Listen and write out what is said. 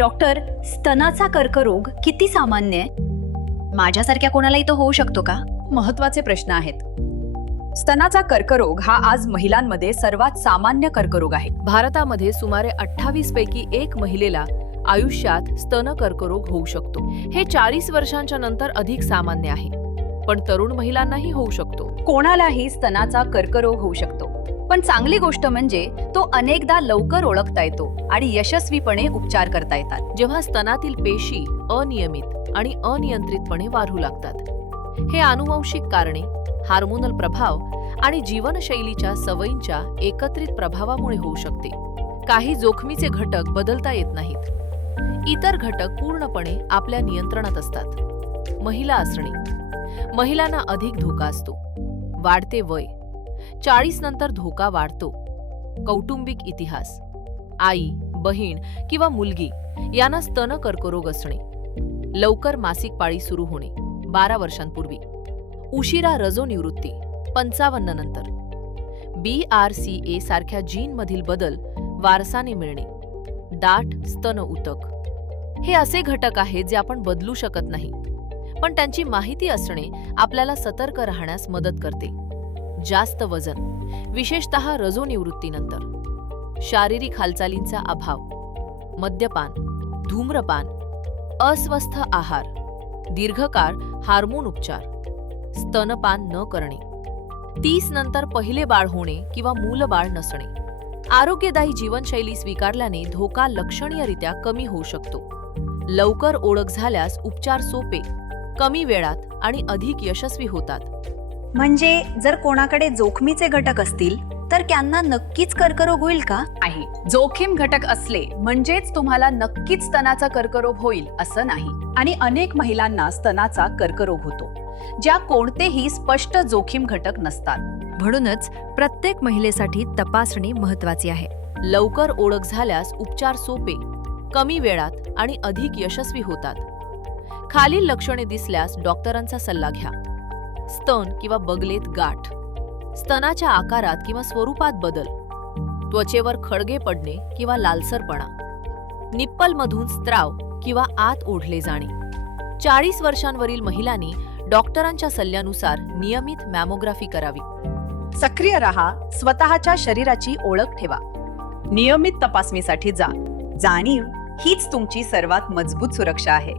Doctor, स्तनाचा कर्करोग किती सामान्य आहे? माझ्यासारख्या कोणालाही तो होऊ शकतो का? महत्वाचे प्रश्न आहेत. स्तनाचा कर्करोग हा आज महिलांमध्ये सर्वात सामान्य कर्करोग आहे. भारतामध्ये सुमारे 28 पैकी 1 महिलेला आयुष्यात स्तन कर्करोग होऊ शकतो. हे 40 वर्षांच्या नंतर अधिक सामान्य आहे, पण तरुण महिलांनाही होऊ शकतो. कोणालाही स्तनाचा कर्करोग होऊ शकतो, पण चांगली गोष्ट म्हणजे तो अनेकदा लवकर ओळखता येतो आणि यशस्वीपणे उपचार करता येतात. जेव्हा स्तनातील पेशी अनियमित आणि अनियंत्रितपणे वाढू लागतात. हे आनुवंशिक कारणे, हार्मोनल प्रभाव आणि जीवनशैलीच्या सवयींच्या एकत्रित प्रभावामुळे होऊ शकते. काही जोखमीचे घटक बदलता येत नाहीत. इतर घटक पूर्णपणे आपल्या नियंत्रणात असतात. महिला असणे. महिलांना अधिक धोका असतो. वाढते वय. 40 नंतर धोका वाढतो. कौटुंबिक इतिहास. आई, बहीण किंवा मुलगी यांना स्तन कर्करोग असणे. लवकर मासिक पाळी सुरू होणे 12 वर्षांपूर्वी. उशिरा रजोनिवृत्ती 55 नंतर. BRCA सारख्या जीनमधील बदल वारसाने मिळणे. दाट स्तन उतक. हे असे घटक आहेत जे आपण बदलू शकत नाही, पण त्यांची माहिती असणे आपल्याला सतर्क राहण्यास मदत करते. जास्त वजन, विशेषतः रजोनिवृत्तीनंतर. शारीरिक हालचालींचा अभाव. मद्यपान, धूम्रपान, अस्वस्थ आहार, दीर्घकाळ हार्मोन उपचार. स्तनपान न करणे. 30 नंतर पहिले बाळ होणे किंवा मूलबाळ नसणे. आरोग्यदायी जीवनशैली स्वीकारल्याने धोका लक्षणीयरित्या कमी होऊ शकतो. लवकर ओळख झाल्यास उपचार सोपे, कमी वेळात आणि अधिक यशस्वी होतात. म्हणजे जर कोणाकडे जोखमीचे घटक असतील तर त्यांना नक्कीच कर्करोग होईल का? नाही, जोखीम घटक असले म्हणजेच तुम्हाला नक्कीच स्तनाचा कर्करोग होईल असं नाही. आणि अनेक महिलांना स्तनाचा कर्करोग होतो ज्या कोणतेही स्पष्ट जोखीम घटक नसतात. म्हणूनच प्रत्येक महिलेसाठी तपासणी महत्त्वाची आहे. लवकर ओळख झाल्यास उपचार सोपे, कमी वेळात आणि अधिक यशस्वी होतात. खालील लक्षणे दिसल्यास डॉक्टरांचा सल्ला घ्या. स्तन किंवा बगलेत गाठ. स्तनाच्या आकारात किंवा स्वरूपात बदल. त्वचेवर खळगे पडणे किंवा लालसरपणा. निप्पलमधून स्त्राव किंवा आत ओढले जाणे. 40 वर्षांवरील महिलांनी डॉक्टरांच्या सल्ल्यानुसार नियमित मॅमोग्राफी करावी. सक्रिय राहा, स्वतःच्या शरीराची ओळख ठेवा. नियमित तपासणीसाठी जा. जाणीव हीच तुमची सर्वात मजबूत सुरक्षा आहे.